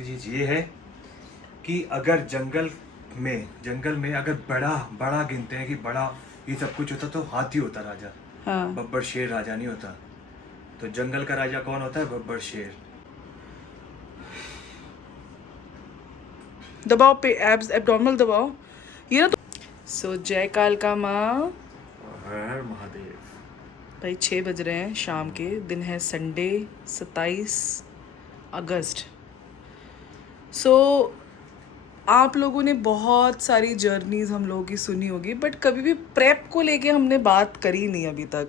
चीज ये है कि अगर जंगल में अगर बड़ा बड़ा गिनते हैं कि बड़ा ये सब कुछ होता तो हाथी होता राजा। हाँ। बब्बर शेर राजा नहीं होता। तो जंगल का राजा कौन होता है? बब्बर शेर। दबाओ पे एब्स एब्डोमिनल दबाओ। ये ना सो जय कालका माँ। हर महादेव। भाई 6 बज रहे हैं शाम के, दिन है संडे 27 अगस्त। सो आप लोगों ने बहुत सारी जर्नीज हम लोगों की सुनी होगी, बट कभी भी प्रेप को लेके हमने बात करी नहीं अभी तक।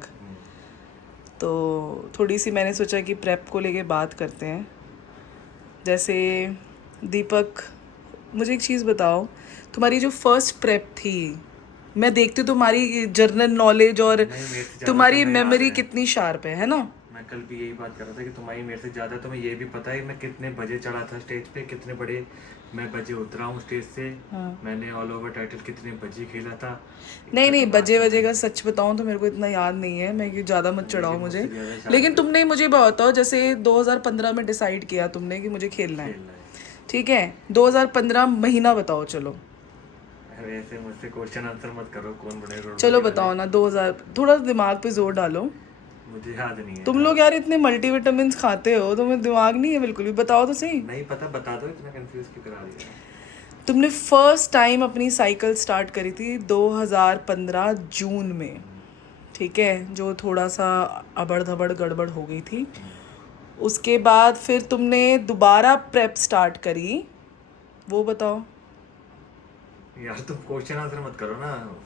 तो थोड़ी सी मैंने सोचा कि प्रेप को लेके बात करते हैं। जैसे दीपक, मुझे एक चीज़ बताओ, तुम्हारी जो फर्स्ट प्रेप थी, मैं देखती हूँ तुम्हारी जर्नल नॉलेज और मेरे से ज्यादा तुम्हारी तुम्हें याद मेमोरी है। कितनी शार्प है ना? मैं कल भी यही बात कर रहा था कि तुम्हारी मेरे से ज्यादा तुम्हें ये भी पता है मैं कितने बजे चढ़ा था स्टेज पे, कितने बड़े मैं बजे उतरा हूँ स्टेज से। हाँ। मैंने ऑल ओवर टाइटल कितने बजे खेला था। नहीं नहीं, इतना तो बजे बात बजे का सच बताऊं तो मेरे को इतना याद नहीं है, मैं क्यों ज़्यादा मत चढ़ाओ मुझे। मुझसे ज्यादा शायद लेकिन तुमने मुझे बताओ, जैसे 2015 में डिसाइड किया तुमने कि मुझे खेलना है, खेलना है। ठीक है? 2015 महीना बताओ चलो। अरे ऐसे मुझसे क्वेश्चन आंसर मत करो, कौन बने चलो बताओ ना 2000, थोड़ा दिमाग पे जोर डालो। मुझे याद नहीं है तुम ना। लोग यार इतने मल्टीविटामिन्स खाते हो, तुम्हें दिमाग नहीं है बिल्कुल भी, बताओ तो सही। नहीं पता, बता दो, इतना कंफ्यूज क्यों करा दिया। तुमने फर्स्ट टाइम अपनी साइकिल स्टार्ट करी थी 2015 जून में, ठीक है? जो थोड़ा सा अबड़ धबड़ गड़बड़ हो गई थी। उसके बाद फिर तुमने दोबारा प्रेप स्टार्ट करी, वो बताओ। यार तुम क्वेश्चन आंसर मत करो ना।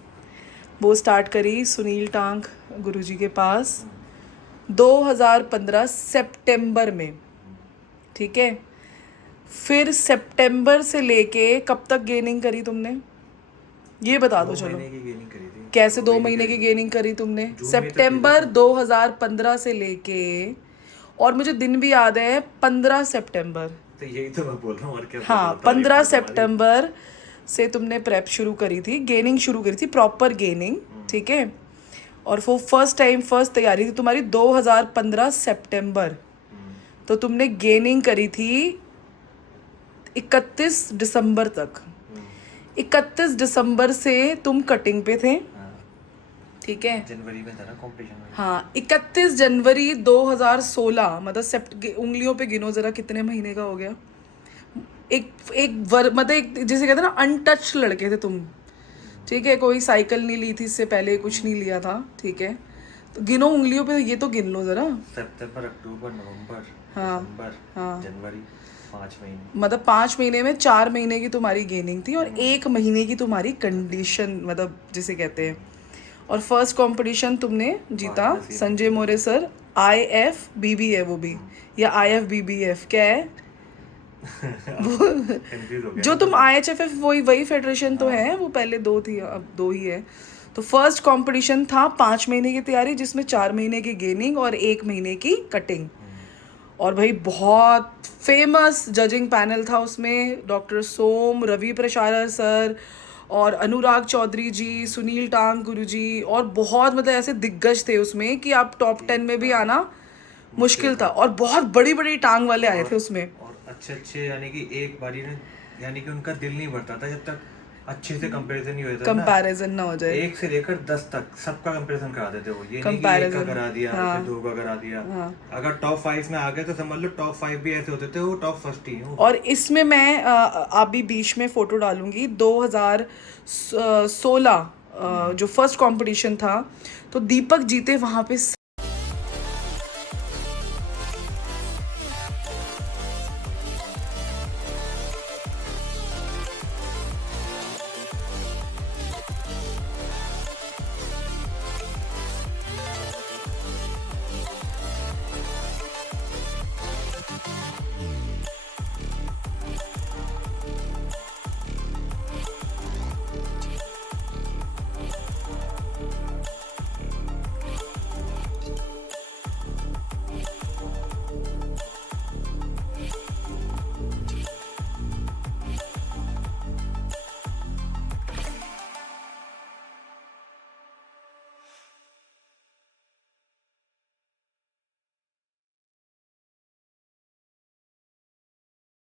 वो स्टार्ट करी सुनील टांग गुरुजी के पास 2015 सितंबर में, ठीक है? फिर सितंबर से लेके कब तक गेनिंग करी तुमने, ये बता दो 2 चलो। महीने की गेनिंग करी थी। कैसे 2 महीने महीने की करी थी। गेनिंग करी तुमने? जून में तो सितंबर खेला था। 2015 से लेके, और मुझे दिन भी याद है, 15 सितंबर। तो यही तो मैं बोल रहा हूँ, और क्या हाँ, तारीफ 15 है तुम्हारी। सितंबर से तुमने प्रेप शुरू करी थी, गेनिंग शुरू करी थी, प्रॉपर गेनिंग, ठीक है? और वो फर्स्ट तैयारी थी तुम्हारी 2015 सितंबर। तो तुमने गेनिंग करी थी 31 दिसंबर तक। 31 दिसंबर से तुम कटिंग पे थे, हाँ, ठीक है? जनवरी में था ना कंपटीशन में। हाँ, 31 जनवरी 2016, मतलब उंगलियों पे गिनो जरा कितने महीने का हो गया। मतलब एक जिसे कहते हैं ना, अनटच लड़के थे तुम, ठीक है? कोई साइकिल नहीं ली थी इससे पहले, कुछ नहीं लिया था, ठीक है? तो गिनो उंगलियों पे, ये तो गिन लो जरा। सितंबर, अक्टूबर, नवंबर, हाँ, दिसंबर, हाँ। जनवरी, 5 महीने। मतलब 5 महीने में 4 महीने की तुम्हारी गेनिंग थी और 1 महीने की तुम्हारी कंडीशन, मतलब जिसे कहते हैं। और फर्स्ट कंपटीशन तुमने जीता, संजय मोरे सर, IFBB है वो भी, या IFBBF क्या है वो? कंफ्यूज हो गया जो ना तुम थोड़ा। IHFF, वही फेडरेशन तो है, वो पहले 2 थी, अब 2 ही है। तो फर्स्ट कंपटीशन था 5 महीने की तैयारी, जिसमें 4 महीने की गेनिंग और 1 महीने की कटिंग। और भाई बहुत फेमस जजिंग पैनल था उसमें, डॉक्टर सोम, रवि प्रशारर सर और अनुराग चौधरी जी, सुनील टांग गुरुजी, और बहुत मतलब ऐसे दिग्गज थे उसमें कि आप टॉप 10 में भी आना मुश्किल था। और बहुत बड़ी बड़ी टांग वाले आए थे उसमें। और अच्छे अच्छे, यानी कि एक बारी में, यानी कि उनका दिल नहीं भरता था जब तक अच्छे से कंपैरिजन नहीं होता था ना। कंपैरिजन ना हो जाए। 1 से लेकर 10 तक सबका कंपैरिजन करा देते वो, ये नहीं कि 1 का कंपैरिजन, करा दिया, हाँ, फिर 2 का करा दिया। हाँ। अगर टॉप 5 में आ गए तो समझ लो टॉप 5 भी ऐसे होते थे, वो टॉप फर्स्ट ही हूँ। और इसमें मैं अभी बीच में फोटो डालूंगी 2016 जो फर्स्ट कंपटीशन था, तो दीपक जीते वहां पे।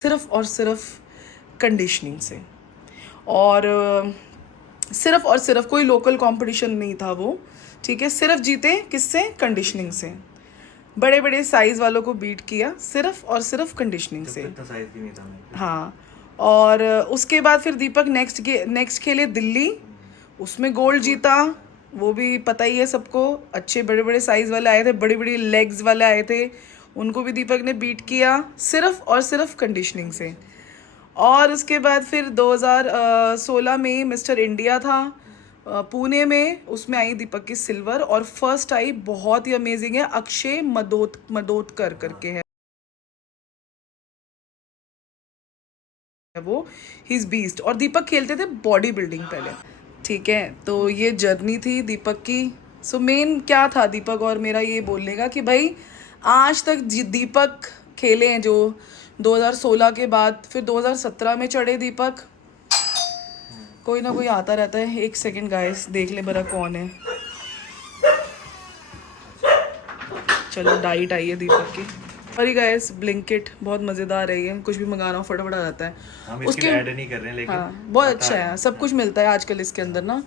सिर्फ और सिर्फ कंडीशनिंग से। और सिर्फ और सिर्फ कोई लोकल कंपटीशन नहीं था वो, ठीक है। सिर्फ जीते किससे? कंडीशनिंग से। बड़े बड़े साइज वालों को बीट किया सिर्फ और सिर्फ कंडीशनिंग से। इतना साइज भी नहीं था मैं। हाँ। और उसके बाद फिर दीपक नेक्स्ट खेले दिल्ली, उसमें गोल्ड जीता। वो भी पता ही है सबको, अच्छे बड़े बड़े साइज वाले आए थे, बड़ी बड़ी लेग्स वाले आए थे, उनको भी दीपक ने बीट किया सिर्फ और सिर्फ कंडीशनिंग से। और उसके बाद फिर 2016 में मिस्टर इंडिया था पुणे में, उसमें आई दीपक की सिल्वर। और फर्स्ट आई बहुत ही अमेजिंग है, अक्षय मदोदकर करके है वो, ही इज बीस्ट। और दीपक खेलते थे बॉडी बिल्डिंग पहले, ठीक है। तो ये जर्नी थी दीपक की। सो मेन क्या था दीपक और मेरा ये बोलने का कि भाई आज तक दीपक खेले हैं जो 2016 के बाद, फिर 2017 में चढ़े दीपक। कोई ना कोई आता रहता है। एक सेकंड गाइस, देख ले बरा कौन है। चलो डाइट आई है दीपक की। सॉरी गाइस, ब्लिंकिट बहुत मज़ेदार रही है, कुछ भी मंगाना हो फटाफट आ जाता है। हम इसके ऐड नहीं कर रहे हैं लेकिन हाँ बहुत अच्छा है, सब कुछ मिलता है आजकल इसके अंदर ना।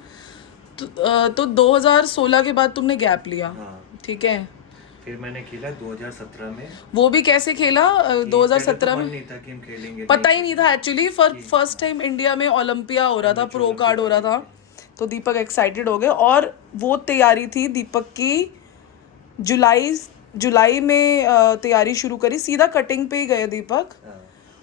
तो 2016 के बाद तुमने गैप लिया, ठीक है। फिर मैंने खेला 2017 में। वो भी कैसे खेला? 2017 में नहीं था कि हम खेलेंगे, पता ही नहीं था एक्चुअली। फर्स्ट टाइम इंडिया में ओलंपिया हो रहा था, प्रो कार्ड हो रहा था, तो दीपक एक्साइटेड हो गए। और वो तैयारी थी दीपक की जुलाई में तैयारी शुरू करी, सीधा कटिंग पे ही गए दीपक।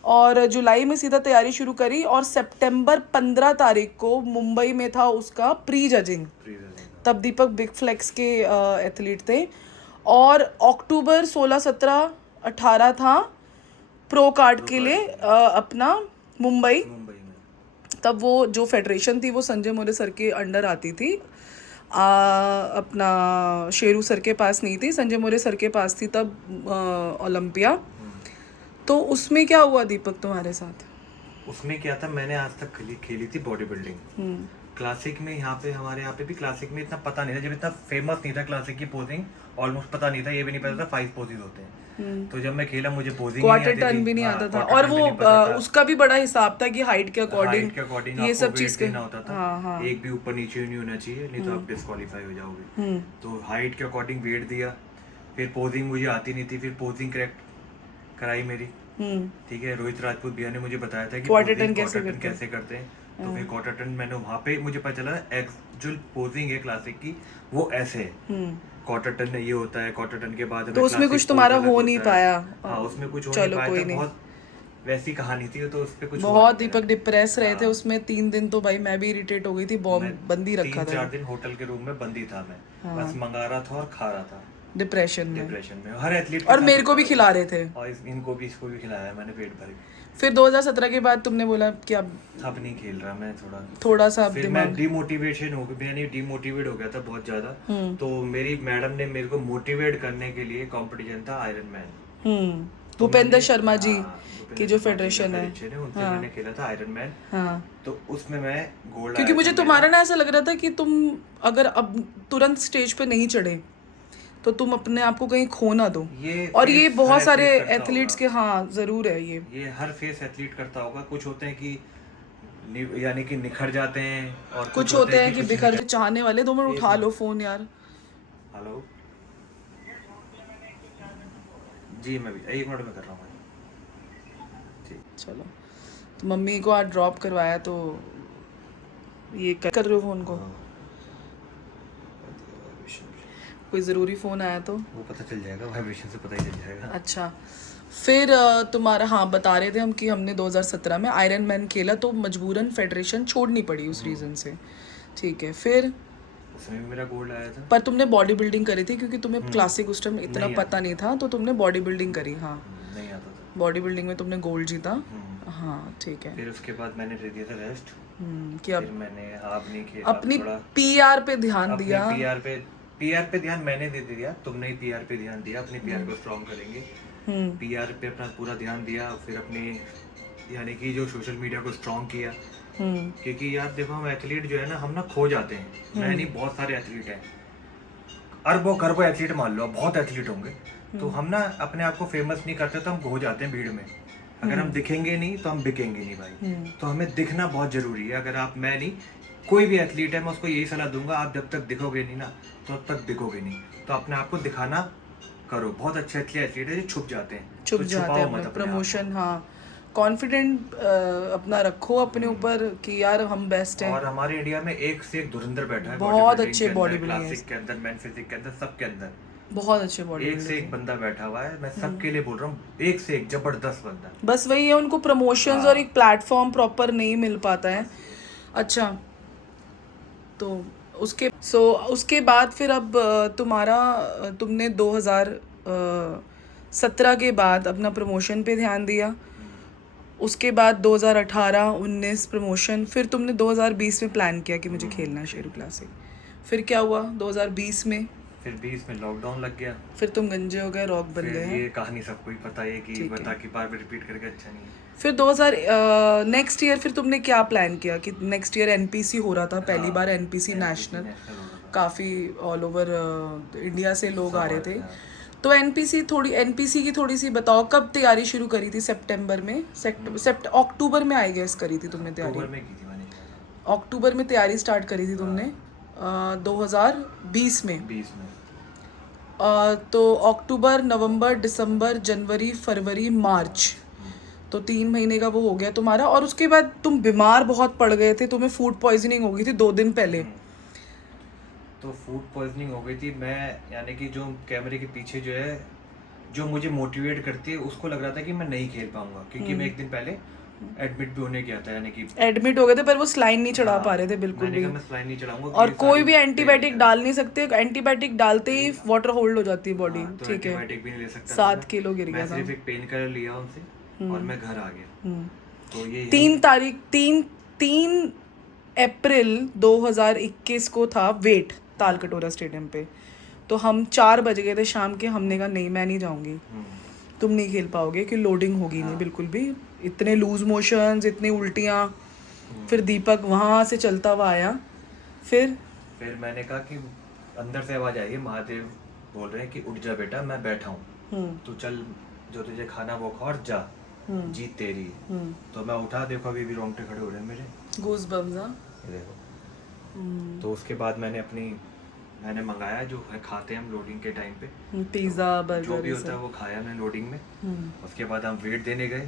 और जुलाई में सीधा तैयारी शुरू करी और सितंबर 15 तारीख को मुंबई में था उसका प्री जजिंग। तब दीपक बिग फ्लेक्स के एथलीट थे। और अक्टूबर 16, 17, 18 था प्रो कार्ड के लिए अपना मुंबई में। तब वो जो फेडरेशन थी वो संजय मोरे सर के अंडर आती थी, अपना शेरू सर के पास नहीं थी, संजय मोरे सर के पास थी तब ओलंपिया। तो उसमें क्या हुआ दीपक तुम्हारे साथ? उसमें क्या था, मैंने आज तक खेली थी बॉडी बिल्डिंग। क्लासिक में यहाँ पे हमारे यहाँ पे भी क्लासिक में इतना पता नहीं था, जब इतना फेमस नहीं था क्लासिक की पोजिंग, ऑलमोस्ट पता नहीं था, ये भी नहीं पता था 5 पोजेज होते हैं। तो जब मैं खेला मुझे पोजिंग क्वार्टर टर्न भी नहीं आता था। और वो उसका भी बड़ा हिसाब था कि हाइट के अकॉर्डिंग ये सब चीज देना होता था। एक भी ऊपर नीचे नहीं होना चाहिए, नहीं तो आप डिस्क्वालीफाई हो जाओगे। तो हाइट के अकॉर्डिंग वेट दिया। फिर पोजिंग मुझे आती नहीं थी, फिर पोजिंग करेक्ट कराई मेरी, ठीक है। रोहित राजपूत भैया ने मुझे बताया था कि क्वार्टर टर्न कैसे करते हैं। तो फिर क्वार्टर टर्न मैंने वहाँ पे मुझे पता चला एक्चुअल पोजिंग है क्लासिक की वो ऐसे है। क्वार्टर टर्न ये होता है, क्वार्टर टर्न के बाद तो उसमें कुछ तुम्हारा हो नहीं पाया। हाँ उसमें कुछ हो नहीं पाया था, बहुत वैसी कहानी थी तो उस पे कुछ बहुत दीपक डिप्रेस रहे थे उसमें 3 दिन। तो भाई मैं भी इरिटेट हो गई थी, बंदी रखा था 3-4 दिन होटल के रूम में बंदी था मैं, बस मंगा रहा था और खा रहा था डिप्रेशन में। हर एथलीट और मेरे को भी खिला रहे थे और इसको भी खिलाया मैंने पेट भर। फिर 2017 के बाद तुमने बोला कि अब नहीं खेल रहा मैं, थोड़ा सा फिर मैं डिमोटिवेशन हो गया, यानी डिमोटिवेट हो गया था बहुत ज्यादा। तो मेरी मैडम ने मेरे को मोटिवेट करने के लिए कंपटीशन था आयरन मैन, भूपेंद्र शर्मा जी की जो फेडरेशन है, उनसे मैंने खेला था आयरन मैन। तो उसमें मैं गोल्ड, क्योंकि मुझे तुम्हारा ना ऐसा लग रहा था कि तुम अगर अब तुरंत स्टेज पे नहीं चढ़े तो तुम अपने आप को कहीं खो ना दो। और ये बहुत सारे एथलीट्स के, हाँ जरूर है ये हर फेस एथलीट करता होगा। कुछ होते हैं कि यानी कि निखर जाते हैं और कुछ होते हैं कि बिखर चाहने वाले। 2 मिनट उठा लो फोन यार। हेलो जी, मैं भी 1 मिनट में कर रहा हूँ। चलो, तो मम्मी को आज ड्रॉप करवाया तो ये कर रहे हो फोन को? कोई ज़रूरी फ़ोन आया तो वो पता चल जाएगा, वाइब्रेशन से पता ही चल जाएगा। अच्छा, फिर तुम्हारा, हाँ बता रहे थे हम कि हमने 2017 में आयरन मैन खेला तो मजबूरन फेडरेशन छोड़नी पड़ी उस रीज़न से, ठीक है। फिर उसमें मेरा गोल्ड आया था। पर तुमने बॉडी बिल्डिंग करी थी क्योंकि तुम्हें क्लासिक उस टाइम इतना पता नहीं था, तो तुमने बॉडी बिल्डिंग करी। हाँ नहीं आता था। बॉडी बिल्डिंग में तुमने गोल्ड जीता। हाँ ठीक है। फिर उसके बाद मैंने दे दिया था रेस्ट कि अब मैंने आप नहीं खेला, अपनी पीआर पे ध्यान दिया। पीआर पे ध्यान मैंने दे दिया, तुमने ही पीआर पे ध्यान दिया। अपने पीआर को स्ट्रॉन्ग करेंगे, पीआर पे अपना पूरा ध्यान दिया। फिर अपने यानी कि जो सोशल मीडिया को स्ट्रॉन्ग किया, क्योंकि यार देखो हम एथलीट जो है ना, हम ना खो जाते हैं। मैं नहीं, बहुत सारे एथलीट हैं, अरबों खरबों एथलीट मान लो, बहुत एथलीट होंगे, तो हम ना अपने आप को फेमस नहीं करते तो हम खो जाते हैं भीड़ में। अगर हम दिखेंगे नहीं तो हम बिकेंगे नहीं भाई। तो हमें दिखना बहुत जरूरी है। अगर आप, मैं नहीं, कोई भी एथलीट है, मैं उसको यही सलाह दूंगा, आप जब तक दिखोगे नहीं ना तो तब तक बिकोगे नहीं। तो अपने आप को दिखाना करो। बहुत अच्छे एथलीट है जो छुप जाते हैं, छुप तो जाते छुपाओ हैं मत अपना अपने आप प्रमोशन। हाँ, कॉन्फिडेंट अपना रखो अपने ऊपर कि यार हम बेस्ट को। हैं। और हमारे इंडिया में एक से एक धुरंधर बैठा है, बहुत बॉडी अच्छे बिल्डिंग के बॉडी अंदर, बिल्डिंग क्लासिक के अंदर, मैन फिजिक के अंदर, सबके अंदर बहुत अच्छे बॉडी एक से एक बंदा बैठा हुआ है। मैं सबके लिए बोल रहा हूँ, एक से एक जबरदस्त बंदा। बस वही है, उनको प्रमोशंस और एक प्लेटफॉर्म प्रॉपर नहीं मिल पाता है। अच्छा, तो उसके बाद फिर अब तुमने 2017 के बाद अपना प्रमोशन पे ध्यान दिया। उसके बाद 2018-19 प्रमोशन, फिर तुमने 2020 में प्लान किया कि मुझे खेलना है शेरू क्लासिक। फिर क्या हुआ 2020 में? फिर 20 में लॉकडाउन लग गया। फिर तुम गंजे हो गए, रॉक बन फिर गए। ये कहानी सबको ही पता है कि ठीक है। बता कि बार बार रिपीट करके अच्छा नहीं है। फिर नेक्स्ट ईयर फिर तुमने क्या प्लान किया कि नेक्स्ट ईयर एनपीसी हो रहा था, पहली बार एनपीसी नेशनल, नेशनल हो रहा था। काफ़ी ऑल ओवर इंडिया से लोग आ रहे थे। हाँ। तो एनपीसी की थोड़ी सी बताओ, कब तैयारी शुरू करी थी? सितंबर में, अक्टूबर में आई गेस करी थी तुमने तैयारी? अक्टूबर में की थी मैंने। अक्टूबर में तैयारी स्टार्ट करी थी तुमने 2020 में। 20 में। तो अक्टूबर, नवंबर, दिसंबर, जनवरी, फरवरी, मार्च, तो 3 महीने का वो हो गया तुम्हारा। और उसके बाद तुम बीमार बहुत पड़ गए थे, तुम्हें फूड पॉइजनिंग हो गई थी 2 दिन पहले। तो फूड पॉइजनिंग हो गई थी। मैं, यानी कि जो कैमरे के पीछे जो है, जो मुझे मोटिवेट करती है, उसको लग रहा था कि मैं नहीं खेल पाऊंगा, क्योंकि मैं एक दिन पहले एडमिट भी होने गया था। यानी कि एडमिट हो गए थे, पर वो स्लाइन नहीं चढ़ा पा रहे थे बिल्कुल मैंने भी। कहा मैं स्लाइन नहीं चढ़ाऊंगा। और कि कोई सारी भी एंटीबायोटिक पेन डाल नहीं सकते, एंटीबायोटिक डालते ही वाटर होल्ड हो जाती है बॉडी। तो ठीक है, एंटीबायोटिक भी नहीं ले सकता। 7 किलो गिर गया मैं था। सिर्फ एक पेन किलर लिया उनसे और मैं घर आ गया। तो ये 3 अप्रैल 2021 को था वेट तालकटोरा स्टेडियम पे। तो हम 4 बज गए थे शाम के, हमने कहा नहीं मैं नहीं जाऊंगी, तुम नहीं खेल पाओगे कि लोडिंग होगी नहीं बिल्कुल भी। इतने लूज मोशंस, इतनी उल्टियाँ। फिर दीपक वहाँ से चलता हुआ आया। फिर मैंने कहा कि अंदर से आवाज आई है, महादेव बोल रहे हैं कि उठ जा बेटा, मैं बैठा हूँ, तू चल, जो तुझे खाना वो खा और जा, जीत तेरी है। तो मैं उठा, देखो अभी भी रोंगटे खड़े हो रहे हैं मेरे, गूज बम्स। ये देखो। तो उसके बाद मैंने मंगाया, जो है खाते हैं हम लोडिंग के टाइम पे, पिज्ज़ा, जो बर्गर, भी होता है वो खाया मैं लोडिंग में। उसके बाद हम वेट देने गए।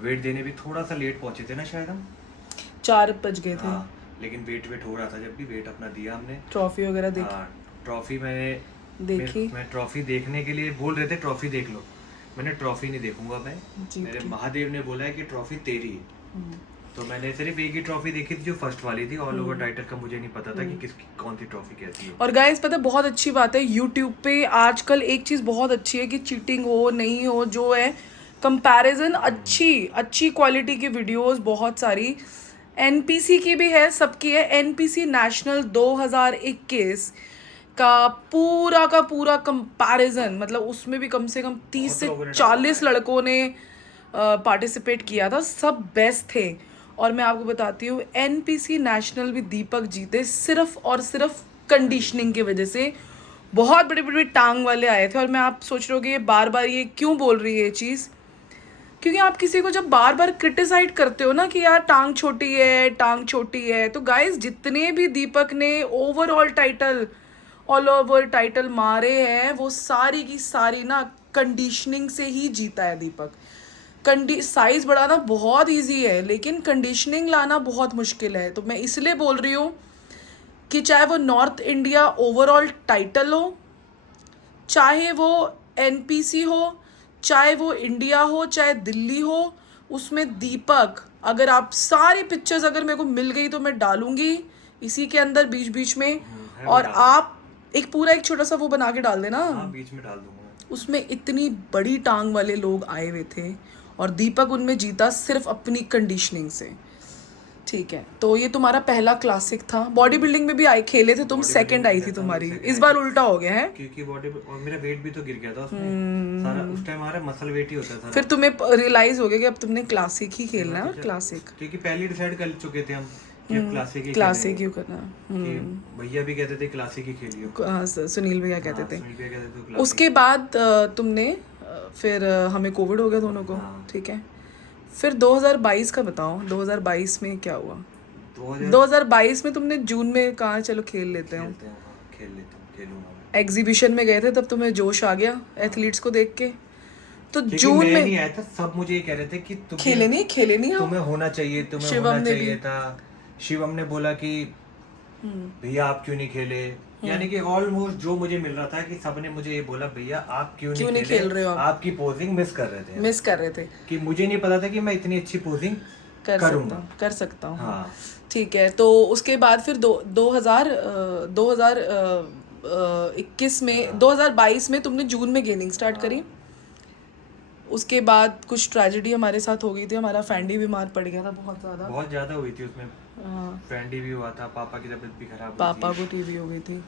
वेट देने भी थोड़ा सा लेट पहुंचे थे ना शायद हम, 4 बज गए थे। हाँ, लेकिन वेट हो रहा था। जब भी वेट अपना दिया हमने, ट्रॉफी वगैरह देखी? हाँ, ट्रॉफी मैंने देखी? मैं ट्रॉफी देखने के लिए बोल रहे थे, ट्रॉफी देख लो। मैंने ट्रॉफी नहीं देखूंगा मैं, मेरे महादेव ने बोला है कि ट्रॉफी तेरी है। तो मैंने सिर्फ एक ही ट्रॉफी देखी थी, जो फर्स्ट वाली थी। ऑल ओवर टाइटल का मुझे नहीं पता था कि किसकी कौन सी ट्रॉफी कैसी है। और गाइस पता है बहुत अच्छी बात है, यूट्यूब पे आजकल एक चीज़ बहुत अच्छी है कि चीटिंग हो नहीं हो, जो है कंपैरिजन, अच्छी क्वालिटी की वीडियोस बहुत सारी। एनपीसी की भी है, सबकी है। एनपीसी नेशनल 2021 का पूरा कंपैरिजन, मतलब उसमें भी कम से कम 30 से 40 लड़कों ने पार्टिसिपेट किया था, सब बेस्ट थे। और मैं आपको बताती हूँ, एनपीसी नेशनल भी दीपक जीते सिर्फ और सिर्फ कंडीशनिंग की वजह से। बहुत बड़े बड़े टांग वाले आए थे। और मैं, आप सोच रहे हो कि ये बार बार ये क्यों बोल रही है ये चीज़, क्योंकि आप किसी को जब बार बार क्रिटिसाइड करते हो ना कि यार टांग छोटी है, तो गाइस जितने भी दीपक ने ऑल ओवर टाइटल मारे हैं, वो सारी की सारी ना कंडीशनिंग से ही जीता है दीपक। साइज बढ़ाना बहुत इजी है, लेकिन कंडीशनिंग लाना बहुत मुश्किल है। तो मैं इसलिए बोल रही हूँ कि चाहे वो नॉर्थ इंडिया ओवरऑल टाइटल हो, चाहे वो एनपीसी हो, चाहे वो इंडिया हो, चाहे दिल्ली हो, उसमें दीपक, अगर आप सारी पिक्चर्स अगर मेरे को मिल गई तो मैं डालूंगी इसी के अंदर बीच बीच में। और आप एक छोटा सा वो बना के डाल देना, बीच में डाल दूंगा। उसमें इतनी बड़ी टांग वाले लोग आए हुए थे और दीपक उनमें जीता सिर्फ अपनी कंडीशनिंग से। ठीक है, तो ये तुम्हारा पहला क्लासिक था। बॉडी बिल्डिंग में भी खेले थे तुम, सेकंड आई थी तुम्हारी। इस बार उल्टा हो गया है, क्योंकि बॉडी और मेरा वेट भी तो गिर गया था उसमें सारा। उस टाइम हमारा मसल वेट ही होता था। फिर तुम्हें रियलाइज हो गया कि अब तुमने क्लासिक ही खेलना है। और क्लासिक क्योंकि पहले डिसाइड कर चुके थे हम कि अब क्लासिक क्यों करना। भैया भी कहते थे क्लासिक ही खेलियो, सुनील भैया कहते थे। सुनील भैया कहते थे। उसके बाद तुमने फिर हमें कोविड हो गया दोनों को। ठीक है, फिर 2022 का बताओ, 2022 में क्या हुआ? 2000 2022 में तुमने जून में कहा चलो खेल लेते हो, खेलते हैं, हाँ, खेल लेता हूँ, खेलूंगा मैं। एग्जीबिशन में गए थे, तब तुम्हें जोश आ गया एथलीट्स को देख के। तो क्योंकि जून मैं में नहीं आया था, सब मुझे ये कह रहे थे कि खेले नहीं आप। तुम्हें होना चाहिए, तुम्हें शिवम होना ने भी। चाहिए था। शिवम ने बोला कि भैया आप क्यों नहीं खेले, यानी कि ऑलमोस्ट जो मुझे मिल रहा था कि सबने मुझे ये बोला भैया आप क्यों नहीं खेल रहे हो आप? आपकी पोजिंग मिस कर रहे थे। मिस कर रहे थे कि मुझे नहीं पता था कि मैं इतनी अच्छी पोजिंग करूंगा। कर सकता हूँ। हाँ। ठीक है, तो उसके बाद फिर 2021 में 2022 में तुमने जून में गेनिंग स्टार्ट करी। उसके बाद कुछ ट्रेजेडी हमारे साथ हो गई थी, हमारा फैंडी बीमार पड़ गया था बहुत ज़्यादा हुई थी उसमें। हाँ, फ्रेंडी भी हुआ था, पापा की तबीयत भी खराब हुई पापा थी। को टीबी हो गई थी।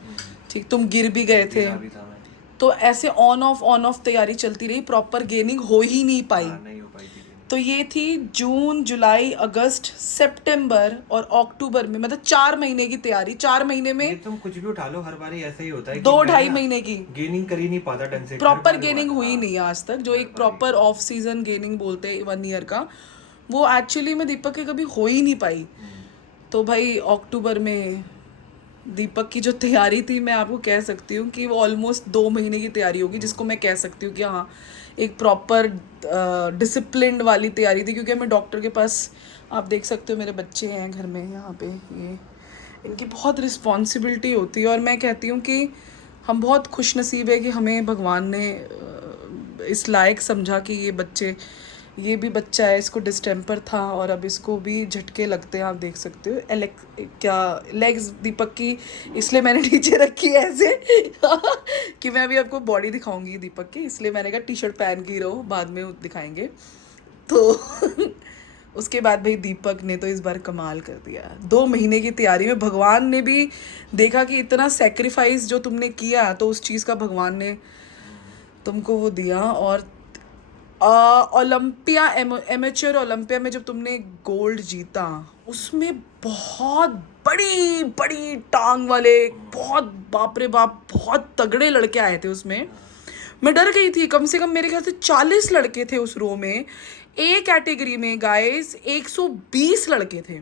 ठीक, तुम गिर भी गए थे। गिरा भी था मैं। तो ऐसे ऑन ऑफ तैयारी चलती रही, प्रॉपर गेनिंग हो ही नहीं पाई। नहीं हो पाई थी। तो ये थी जून, जुलाई, अगस्त, सितंबर और अक्टूबर में, मतलब 4 महीने की तैयारी। 4 महीने ये में तुम कुछ भी उठा लो, हर बार ऐसा ही होता है कि 2-2.5 महीने की गेनिंग कर ही नहीं पाता ढंग से। प्रॉपर गेनिंग हुई नहीं आज तक। जो एक प्रॉपर ऑफ सीजन गेनिंग बोलते हैं 1 ईयर का, वो एक्चुअली में दीपक के कभी हो ही नहीं पाई। तो भाई अक्टूबर में दीपक की जो तैयारी थी, मैं आपको कह सकती हूँ कि वो ऑलमोस्ट 2 महीने की तैयारी होगी, जिसको मैं कह सकती हूँ कि हाँ एक प्रॉपर डिसिप्लिन्ड वाली तैयारी थी। क्योंकि मैं डॉक्टर के पास, आप देख सकते हो मेरे बच्चे हैं घर में यहाँ पे, ये इनकी बहुत रिस्पॉन्सिबिलिटी होती है। और मैं कहती हूँ कि हम बहुत खुश नसीब है कि हमें भगवान ने इस लायक समझा कि ये भी बच्चा है, इसको डिस्टेम्पर था और अब इसको भी झटके लगते हैं। आप देख सकते हो लेग्स दीपक की, इसलिए मैंने नीचे रखी है ऐसे कि मैं अभी आपको बॉडी दिखाऊंगी दीपक की, इसलिए मैंने कहा टी शर्ट पहन के ही रहो, बाद में दिखाएंगे। तो उसके बाद भाई दीपक ने तो इस बार कमाल कर दिया। 2 महीने की तैयारी में भगवान ने भी देखा कि इतना सेक्रीफाइस जो तुमने किया, तो उस चीज़ का भगवान ने तुमको वो दिया। और ओलंपिया, एमेच्योर ओलंपिया में जब तुमने गोल्ड जीता, उसमें बहुत बड़ी बड़ी टांग वाले, बहुत बाप रे बाप, बहुत तगड़े लड़के आए थे उसमें। मैं डर गई थी, कम से कम मेरे ख्याल से 40 लड़के थे उस रो में। ए कैटेगरी में गाइस 120 लड़के थे।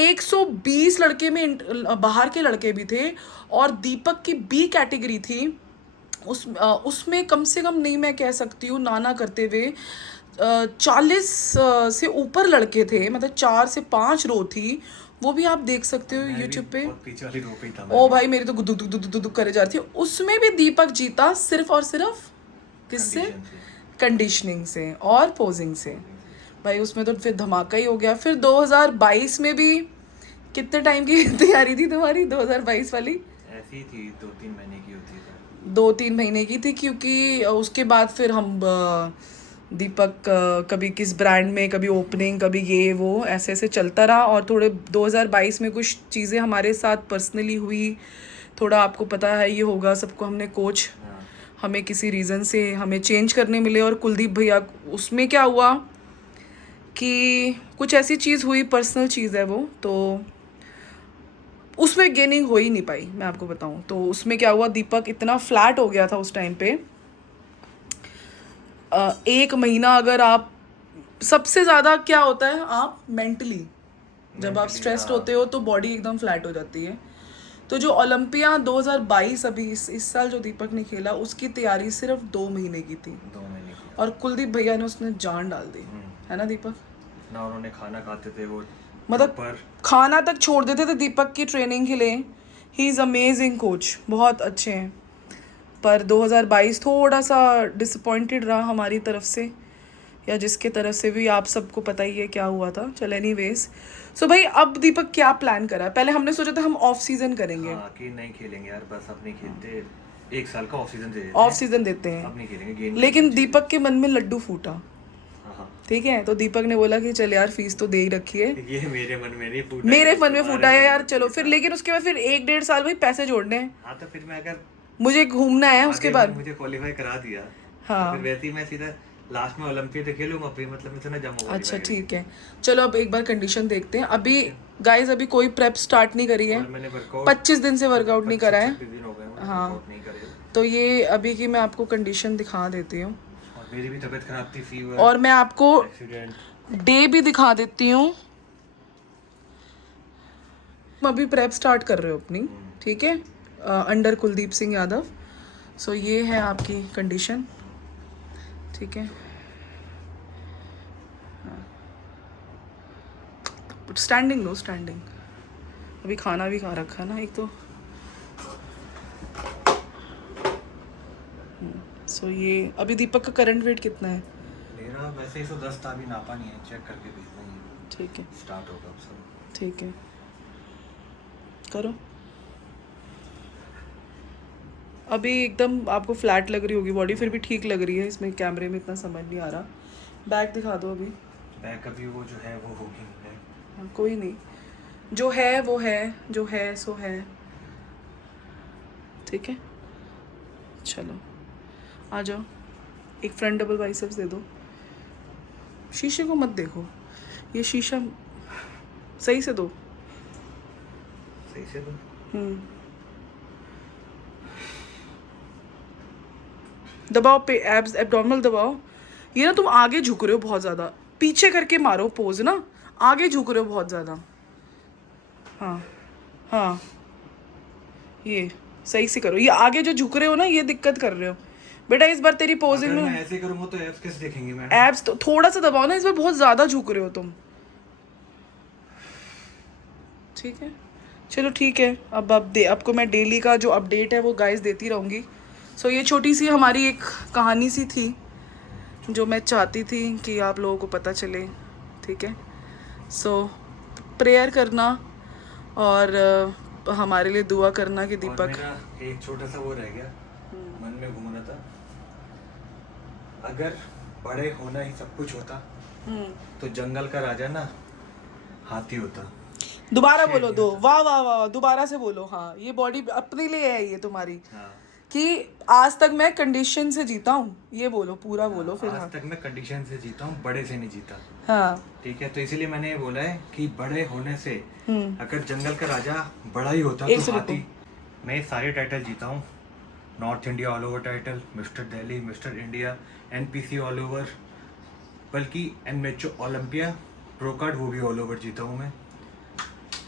120 लड़के में बाहर के लड़के भी थे। और दीपक की बी कैटेगरी थी, उसमें कम से कम, नहीं मैं कह सकती हूँ ना करते हुए 40 से ऊपर लड़के थे। मतलब 4 से 5 रो थी, वो भी आप देख सकते हो यूट्यूब पे। पीछे वाली रो पे ही था ओ भाई मेरी तो गुदुक दुक दुक दुक करे जा रही थी। उसमें भी दीपक जीता सिर्फ और सिर्फ किससे? कंडीशनिंग से और पोजिंग से। भाई उसमें तो फिर धमाका ही हो गया। फिर 2022 में भी कितने टाइम की तैयारी थी तुम्हारी 2022 वाली? ऐसी थी 2-3 महीने की होती है। 2-3 महीने की थी, क्योंकि उसके बाद फिर हम दीपक कभी किस ब्रांड में, कभी ओपनिंग, कभी ये वो, ऐसे ऐसे चलता रहा। और थोड़े 2022 में कुछ चीज़ें हमारे साथ पर्सनली हुई। थोड़ा आपको पता है ये होगा सबको, हमने कोच हमें किसी रीज़न से हमें चेंज करने मिले। और कुलदीप भैया, उसमें क्या हुआ कि कुछ ऐसी चीज़ हुई, पर्सनल चीज़ है वो, तो उसमें गेनिंग हो ही नहीं पाई, मैं आपको बताऊं। तो उसमें क्या हुआ, दीपक इतना फ्लैट हो गया था उस टाइम पे। 1 महीना अगर आप, सबसे ज़्यादा क्या होता है, आप मेंटली जब आप स्ट्रेस्ड होते हो तो बॉडी एकदम फ्लैट हो जाती है। तो जो ओलंपिया 2022 अभी इस साल जो दीपक ने खेला, उसकी तैयारी सिर्फ 2 महीने की थी। 2 महीने की। और कुलदीप भैया ने उसने जान डाल दी, है ना दीपक? ना उन्होंने खाना खाते थे वो, मतलब खाना तक छोड़ देते थे दीपक की ट्रेनिंग के लिए। ही इज़ अमेजिंग कोच, बहुत अच्छे हैं। पर 2022 थोड़ा सा डिसअपॉइंटेड रहा हमारी तरफ से, या जिसके तरफ से भी, आप सबको पता ही है क्या हुआ था। चल एनीवेज, सो भाई अब दीपक क्या प्लान करा? पहले हमने सोचा था हम ऑफ सीजन करेंगे। हाँ, कि नहीं खेलेंगे यार, बस अब नहीं खेलते, 1 साल का ऑफ सीजन देते हैं, हैं। अब नहीं खेलेंगे। लेकिन दीपक के मन में लड्डू फूटा। ठीक है, तो दीपक ने बोला कि चल यार फीस तो दे ही रखी है। ये मेरे मन में नहीं फूटा, मेरे मन में फूटा है यार, चलो फिर। लेकिन उसके बाद फिर 1-1.5 साल भाई पैसे जोड़ने हैं। हाँ, तो फिर मैं अगर मुझे घूमना है उसके बाद। मुझे क्वालीफाई करा दिया, हाँ, तो फिर वैसे ही मैं सीधा लास्ट में ओलंपिया तो खेलूंगा, फिर मतलब मैं तो ना जमा। अच्छा ठीक है, चलो अब एक बार कंडीशन देखते हैं। अभी गाइस अभी कोई प्रेप स्टार्ट नहीं करी है, मैंने वर्कआउट 25 दिन से वर्कआउट नहीं करा है। 25 दिन हो गए हाँ, नहीं करे। तो ये अभी की मैं आपको कंडीशन दिखा देती हूँ। और मेरी भी तबीयत खराब थी, फीवर, और मैं आपको एक्सीडेंट। डे भी दिखा देती हूँ। हम अभी प्रेप स्टार्ट कर रहे हो अपनी, ठीक है, अंडर कुलदीप सिंह यादव। सो ये है आपकी कंडीशन, ठीक है। स्टैंडिंग लो, स्टैंडिंग। अभी खाना भी खा रखा है ना एक तो। सो ये अभी दीपक का करंट वेट कितना है? मेरा वैसे 110 था, अभी नापा नहीं है, चेक करके भेज देंगे। ठीक है, स्टार्ट होगा अब सब। ठीक है, करो। अभी एकदम आपको फ्लैट लग रही होगी बॉडी, फिर भी ठीक लग रही है, इसमें कैमरे में इतना समझ नहीं आ रहा। बैक दिखा दो अभी। बैक अभी वो जो है वो होगी है। हाँ, कोई नहीं, जो है वो है, जो है सो है, ठीक है। चलो आ जाओ, एक फ्रंट डबल बाइसेप्स दे दो। शीशे को मत देखो, ये शीशा सही से दो। सही से तो दबाओ पे, एब्स एब्डोमिनल दबाओ। ये ना तुम आगे झुक रहे हो बहुत ज़्यादा, पीछे करके मारो पोज ना, आगे झुक रहे हो बहुत ज़्यादा। हाँ हाँ, ये सही से करो, ये आगे जो झुक रहे हो ना ये दिक्कत कर रहे हो बेटा। इस बार तेरी पोजिंग अगर में मैं ऐसे करूँगा तो एब्स कैसे देखेंगे मैडम? एब्स तो थोड़ा सा दबाओ ना, इस बार बहुत ज़्यादा झुक रहे हो तुम, ठीक है। चलो ठीक है, अब आपको मैं डेली का जो अपडेट है वो गाइस देती रहूँगी। सो ये छोटी सी हमारी एक कहानी सी थी जो मैं चाहती थी कि आप लोगों को पता चले, ठीक है। सो प्रेयर करना और हमारे लिए दुआ करना कि और दीपक। मेरा एक छोटा सा वो रह गया, मन में घूम रहा था, अगर बड़े होना ही सब कुछ होता तो जंगल का राजा ना हाथी होता। दोबारा बोलो दो, वाह वाह वाह, दोबारा से बोलो। हाँ, ये बॉडी अपने लिए है ये तुम्हारी, हाँ। कि आज तक मैं कंडीशन से जीता हूँ, ये बोलो, पूरा बोलो फिर। हाँ आज तक मैं कंडीशन से जीता हूँ, बड़े से नहीं जीता। हाँ, ठीक है, तो इसीलिए मैंने ये बोला है कि बड़े होने से अगर जंगल का राजा बड़ा ही होता एक तो से हाथी। मैं सारे टाइटल जीता हूँ, north India all over title, mister Delhi, mister India, NPC all over, बल्कि एनएचओ ओलंपिया प्रो कार्ड वो भी ऑल ओवर जीता हूँ मैं।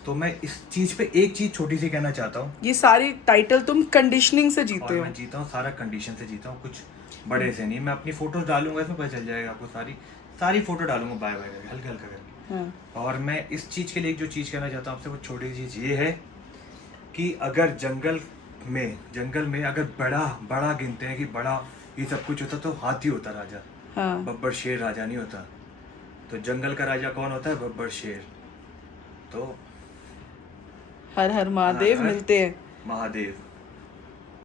तो मैं इस चीज पे एक चीज छोटी सी कहना चाहता हूँ, ये सारी टाइटल तुम कंडीशनिंग से जीते और हो। मैं जीता हूँ सारा कंडीशन से जीता हूँ, कुछ बड़े से नहीं। मैं अपनी फोटोज डालूंगा, इसमें पता चल जाएगा आपको, सारी फोटो डालूंगा बाय बाय करके, हल्का हल्का करके। हाँ। और मैं इस चीज के लिए जो चीज कहना चाहता हूँ आपसे, वो छोटी चीज ये है कि अगर जंगल में अगर बड़ा गिनते हैं कि बड़ा ये सब कुछ होता तो हाथी होता राजा। हाँ। बब्बर शेर राजा नहीं होता। तो जंगल का राजा कौन होता है? बब्बर शेर। तो हर हर महादेव, हर हर मिलते हैं। महादेव।